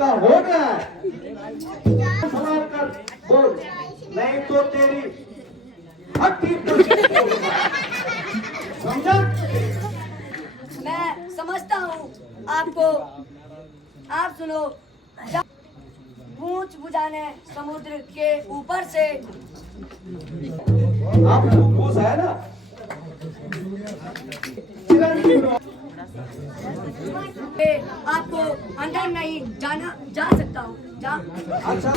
उसका हो गया है। सवाल कर बोल, नहीं तो तेरी हड्डी समझा? मैं समझता हूँ आपको। आप सुनो, पूंछ बुझाने समुद्र के ऊपर से आपको घूस है ना? आपको अंदर नहीं जाना जा सकता हूँ। अच्छा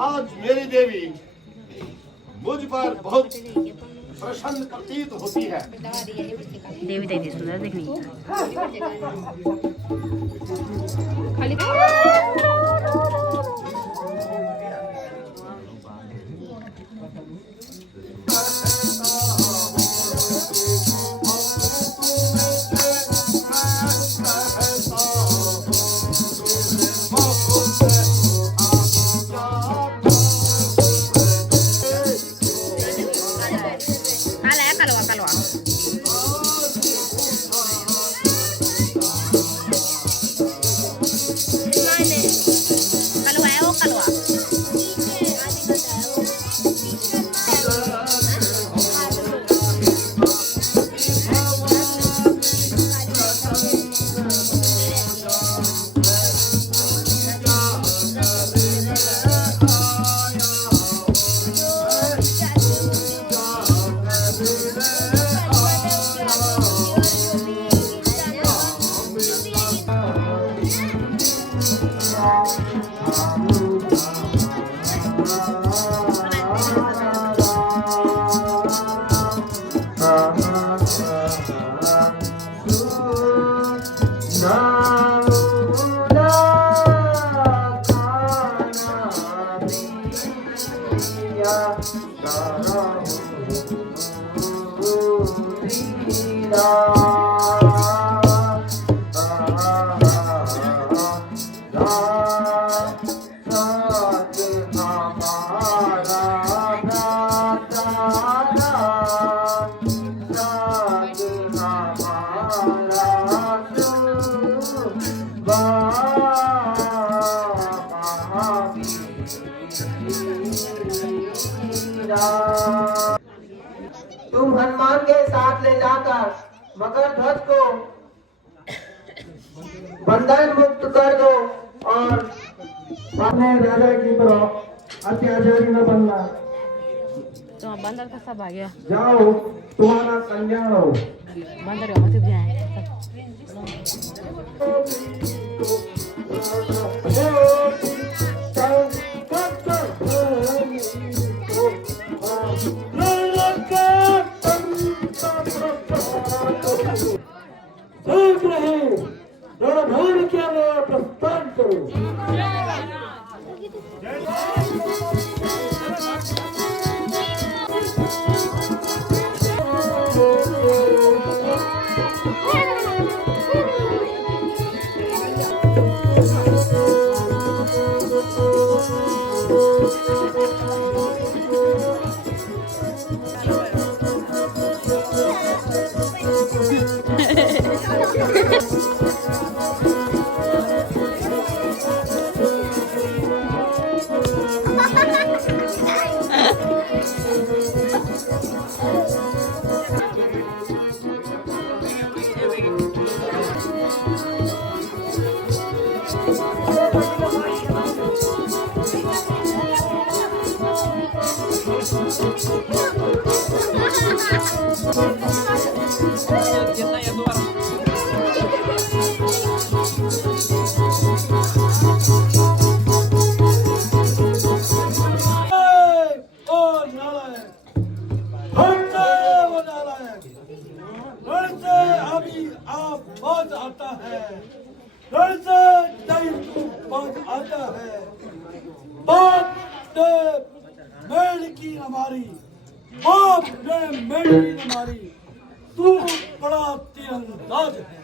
आज मेरी देवी मुझ पर बहुत प्रसन्न प्रतीत होती है। देवी देवी सुंदर देखनी तुम हनुमान के साथ ले जाकर मकर ध्वज को बंधन मुक्त कर दो और अपने राजा की तरह अत्याचारी न बनना। तो बंदर का सब आ गया। जाओ, तुम्हारा कल्याण हो। बंदर का मतलब क्या है? रणभूमि के लिए प्रस्थान करो। Thank you. रण से अभी आवाज आता है, रण से बाज आता है। बाप ने मेल की न मारी, बाप ने मेल की न मारी, तू बड़ा तीरंदाज है।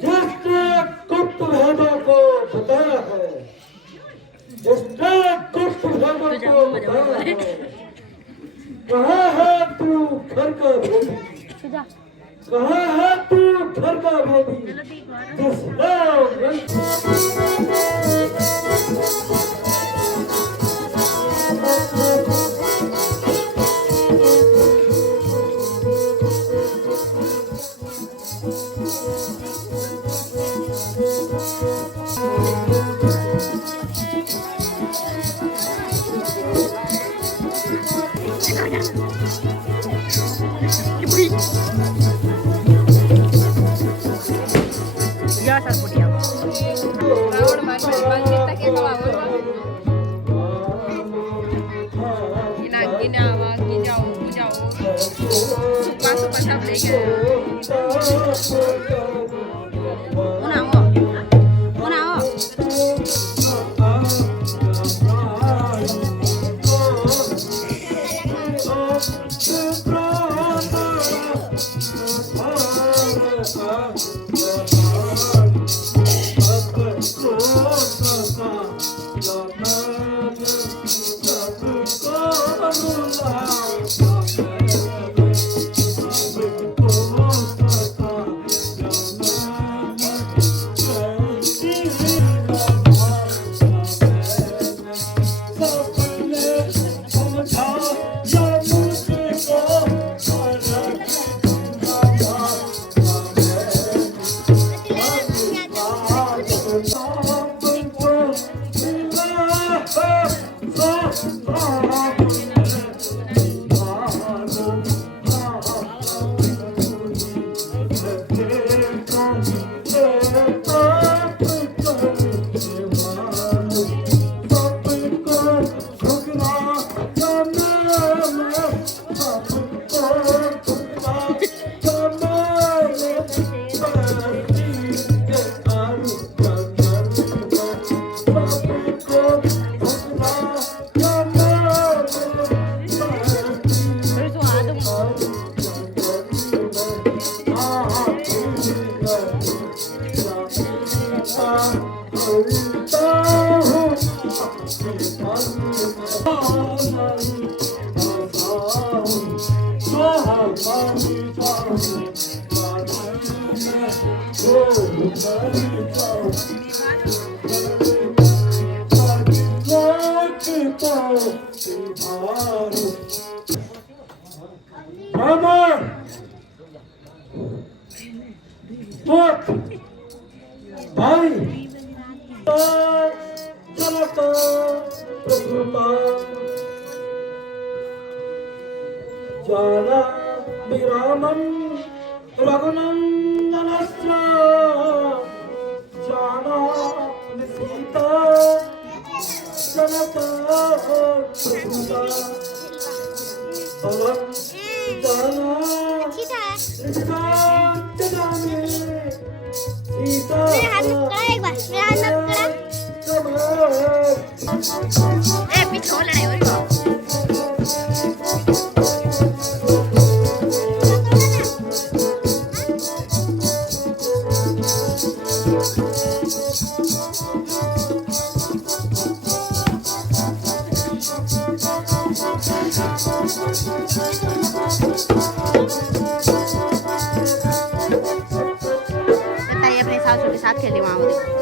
जिसने गुप्त भेदों को बताया है, जिसने गुप्त भेदों को बताया है, कहाँ है तू घर का भेदी, कहाँ है तू घर का भेदी, जिसने Ya sal punya. Ahora más maldita que no ahora. Ginawa, ginaw. Pasok pa sa play. Una ako. ब्राह्मण पुत्र भाई जनता प्रभुता जाना विरामं रघुनंदनस्य जाना सीता जनता प्रभुता बलम जाना सीता जाने सीता मेरे हाथ में पकड़ा एक बार मेरा हाथ में पकड़ा पीछे हो लड़ाई हो रही है बताइए अपने सासू के साथ खेले वहाँ वो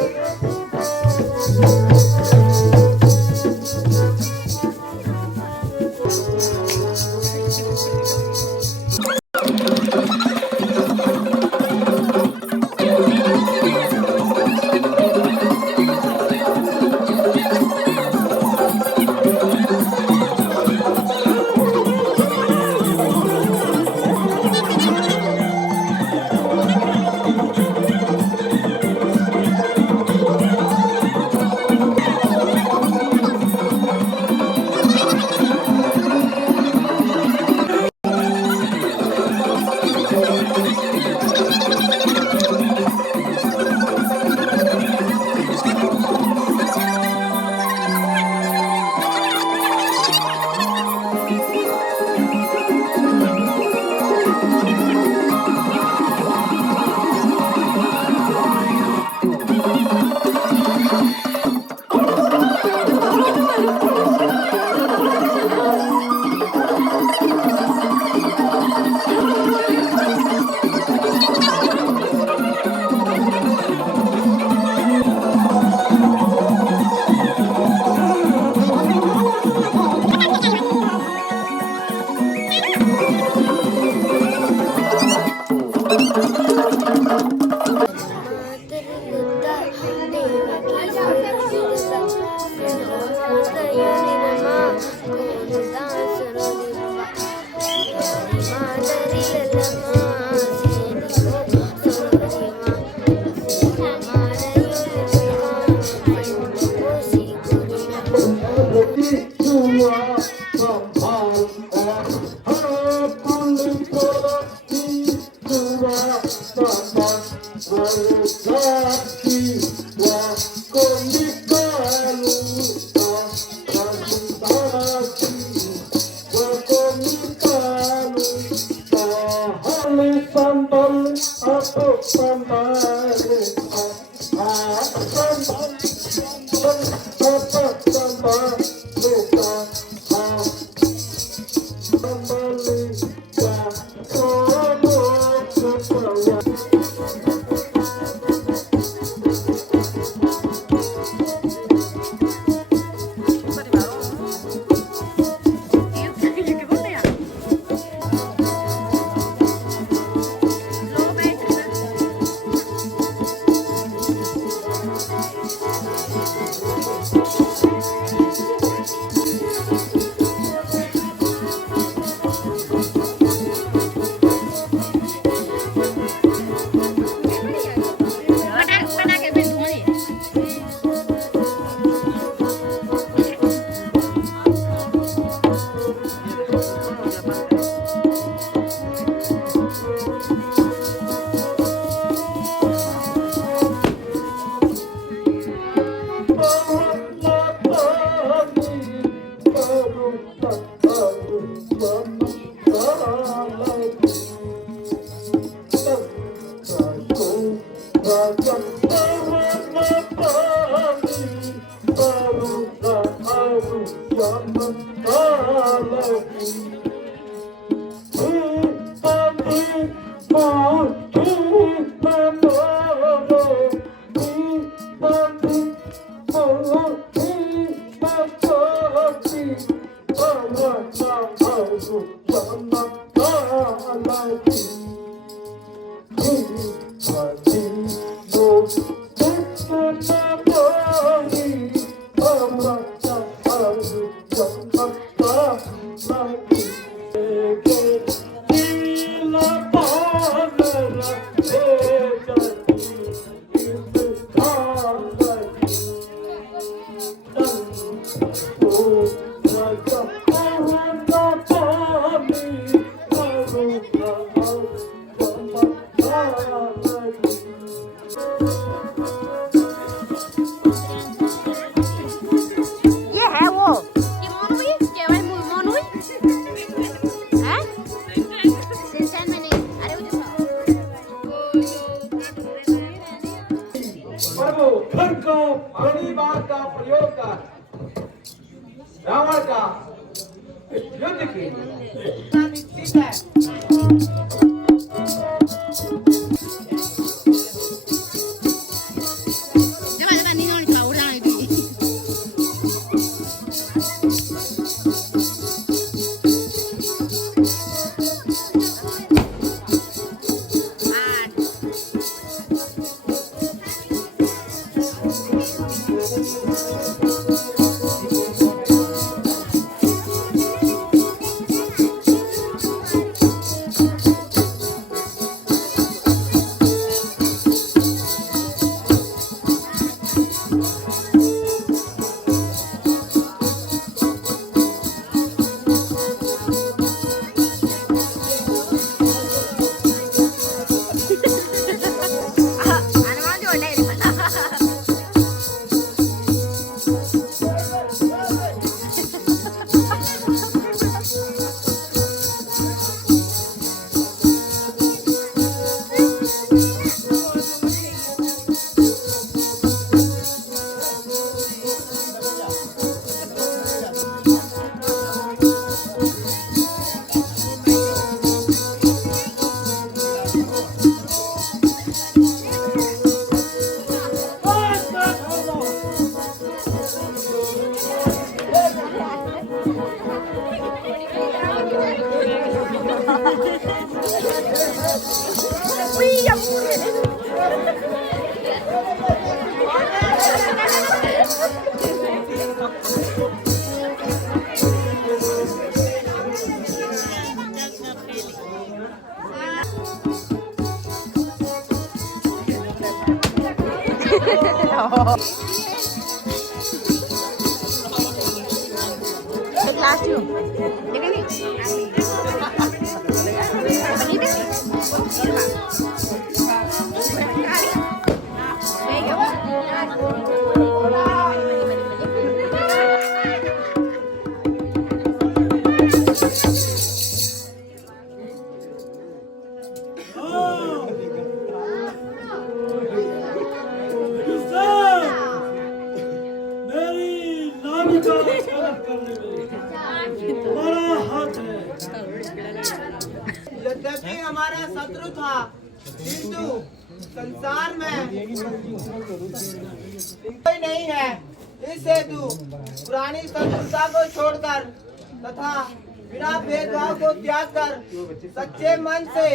ये है वो ये मोनुई क्या भाई मोनुई हैं सिंचन में नहीं अरे वो प्रभु धन को बड़ी बात का प्रयोग कर रावण का युद्ध के लिए निश्चित है। जब नहीं होने का उड़ाना है लास्ट यू देखिए मेरी नानी का स्वागत करने में बड़ा हाथ है। यद्यपि हमारा शत्रु था किंतु संसार में कोई नहीं है। इस हेतु पुरानी शत्रुता को छोड़कर तथा बिना भेदभाव को त्याग कर सच्चे मन से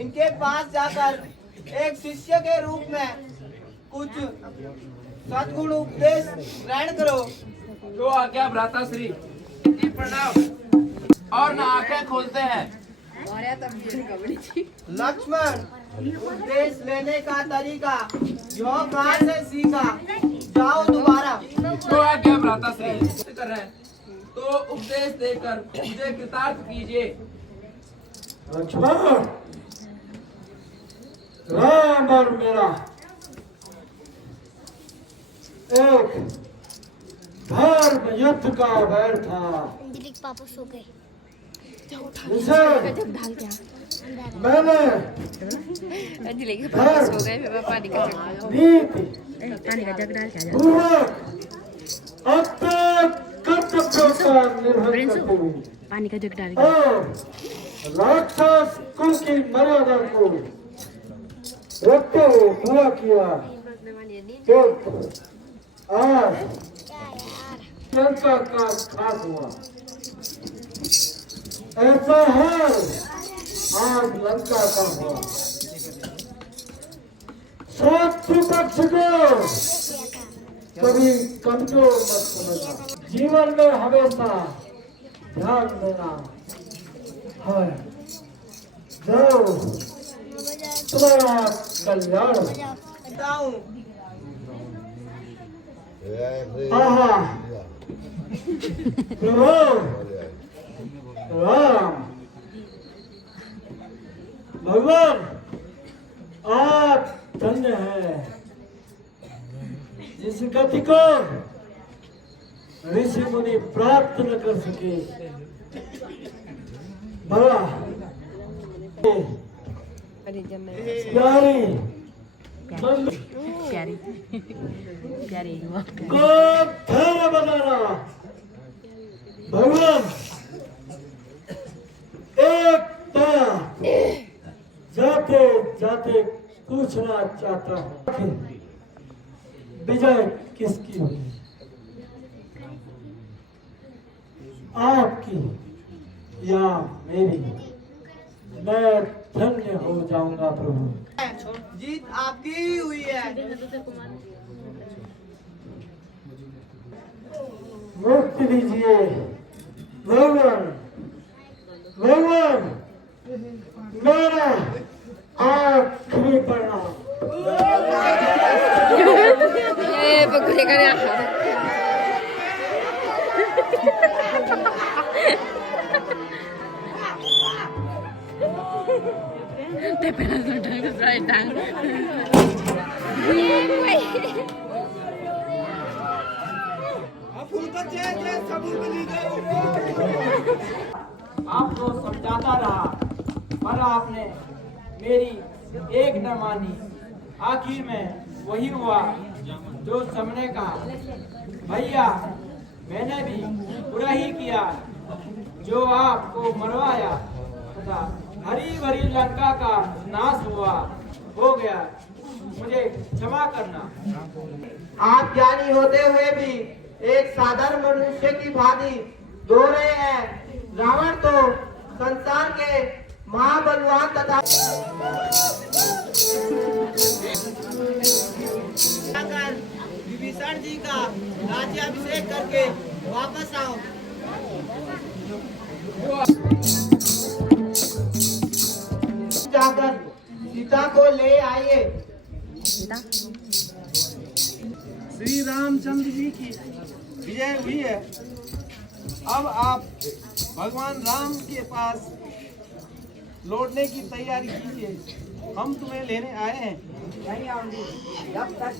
इनके पास जाकर एक शिष्य के रूप में कुछ सद्गुण उपदेश ग्रहण करो। तो आज्ञा भ्राता श्री जी प्रणाम और ना आंखें खोलते हैं। लक्ष्मण उपदेश लेने का तरीका जो कहाँ से सीखा, जाओ दोबारा। तो आज्ञा भ्राता श्री कर रहे हैं तो उपदेश देकर मुझे कृतार्थ कीजिए। लक्ष्मण राम और मेरा एक धर्म युद्ध का वैर था। पापा सो गए। इसे मैंने नीति पूर्वक अपने कर्तव्यों पर निर्भर करते हुए पानी का जग डाल और राक्षस कुल की मर्यादा को रखते हुए पूरा किया तो आज लंका का खास हुआ। ऐसा है आज लंका का हुआ। शत्रु पक्ष को कभी कमजोर मत समझना। जीवन में हमेशा ध्यान देना है जो तुम्हारा कल्याण बताऊं आहा प्रभु राम भगवान आप धन्य है जिस गति को ऋषि मुनि प्राप्त न कर सके। भला प्यारी प्यारी प्यारी को धैर्य बनाना। भगवान एक बार जाते जाते पूछना चाहता हूँ विजय किसकी हुई, आपकी या मेरी? मैं धन्य हो जाऊंगा प्रभु। जीत आपकी ही हुई है। मुक्ति दीजिए भगवान। भगवान मेरा आखिरी प्रणाम। ये बकुले करे te pelas no tengo right down आपको समझाता रहा पर आपने मेरी एक न मानी। आखिर में वही हुआ जो सबने कहा। भैया मैंने भी बुरा ही किया जो आपको मरवाया तथा हरी भरी लंका का नाश हो गया। मुझे क्षमा करना। आप ज्ञानी होते हुए भी एक साधारण मनुष्य की भांति दो रहे हैं। रावण तो संसार के महाबलवान तथा विभीषण जी का राज्याभिषेक करके वापस आओ। जाकर सीता को ले आइए। श्री रामचंद्र जी की विजय हुई है। अब आप भगवान राम के पास लौटने की तैयारी कीजिए। हम तुम्हें लेने आए हैं। नहीं आऊंगी। जब तक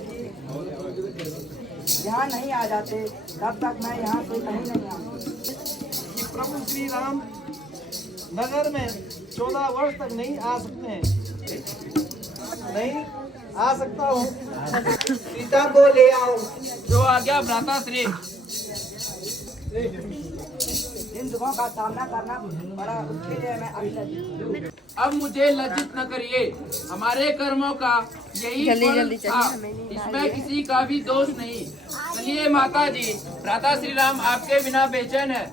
यहाँ नहीं आ जाते तब तक मैं यहाँ से कहीं नहीं आऊंगी। कि प्रभु श्री राम नगर में 14 वर्ष तक नहीं आ सकते हैं। नहीं आ सकता हूँ। सीता को ले आओ। जो आ गया भ्राता श्री। इन दुखों का सामना करना पड़ा उसके लिए मैं अभी अब मुझे लज्जित न करिए। हमारे कर्मों का यही फल था। इसमें किसी का भी दोष नहीं। चलिए माता जी, भ्राता श्री राम आपके बिना बेचैन है।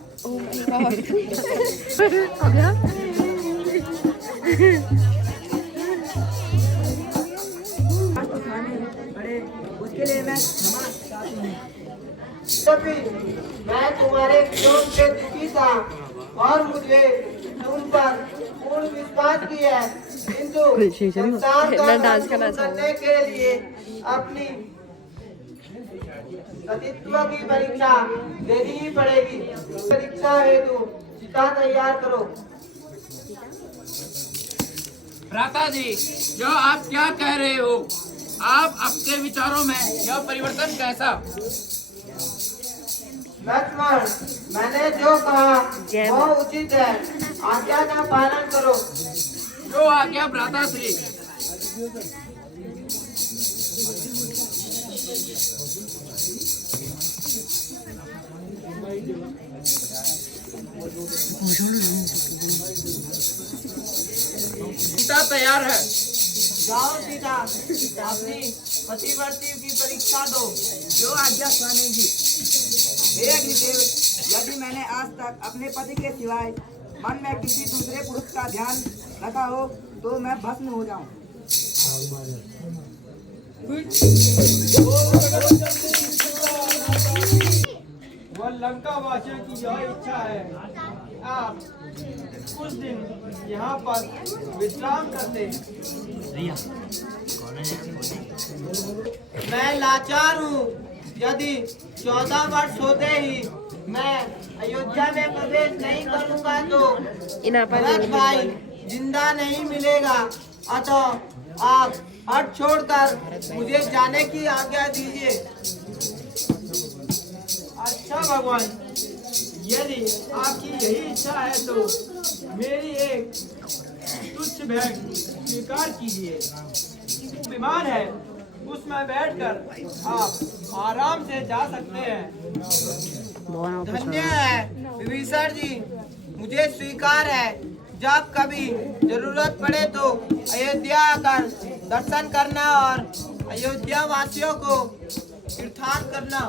उसके लिए मैं क्षमा चाहती हूँ। तभी मैं तुम्हारे क्रोध से दुखी था और मुझे तुम पर पूर्ण विश्वास भी है, किंतु संसार का धर्म पूर्ण करने के लिए अपनी अस्तित्व की परीक्षा देनी ही पड़ेगी। परीक्षा हेतु सीता तैयार करो। भ्राता जी, जो आप क्या कह रहे हो? आप आपके विचारों में यह परिवर्तन कैसा? लक्ष्मण, मैंने जो कहा वो उचित है। आज्ञा का पालन करो। जो आज्ञा भ्राता श्री। सीता तैयार है। जाओ सीता, अपनी पतिव्रती की परीक्षा दो। जो आज्ञा स्वामी जी। हे अग्निदेव, यदि मैंने आज तक अपने पति के सिवाय मन में किसी दूसरे पुरुष का ध्यान रखा हो तो मैं भस्म हो जाऊं। वह लंका वासियों की यह इच्छा है, आप कुछ दिन यहाँ पर विश्राम करते। मैं लाचार हूँ। यदि 14 वर्ष होते ही मैं अयोध्या में प्रवेश नहीं करूँगा तो भरत भाई जिंदा नहीं मिलेगा। अतः आप हट छोड़कर मुझे जाने की आज्ञा दीजिए। अच्छा भगवान, यदि आपकी यही इच्छा है तो मेरी एक तुच्छ भेंट स्वीकार कीजिए। विमान है, उसमें बैठकर आप आराम से जा सकते हैं। धन्य है विभीषण जी, मुझे स्वीकार है। जब कभी जरूरत पड़े तो अयोध्या आकर दर्शन करना और अयोध्या वासियों को तीर्थार्थ करना।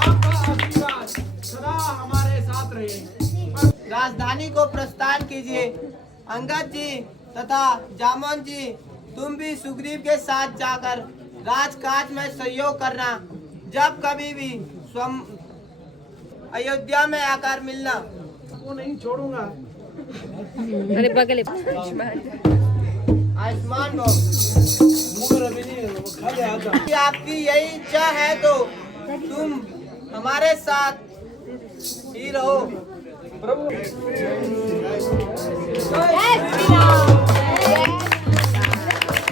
आपका आशीर्वाद सदा हमारे साथ रहे। राजधानी को प्रस्थान कीजिए। अंगद जी तथा जामवंत जी, तुम भी सुग्रीव के साथ जाकर राजकाज में सहयोग करना। जब कभी भी स्वयं अयोध्या में आकर मिलना। वो नहीं छोड़ूंगा। अरे बगले आयुष्मान भव। खा ले आता। यदि आपकी यही इच्छा है तो तुम हमारे साथ ही रहो। प्रभु जय श्री राम।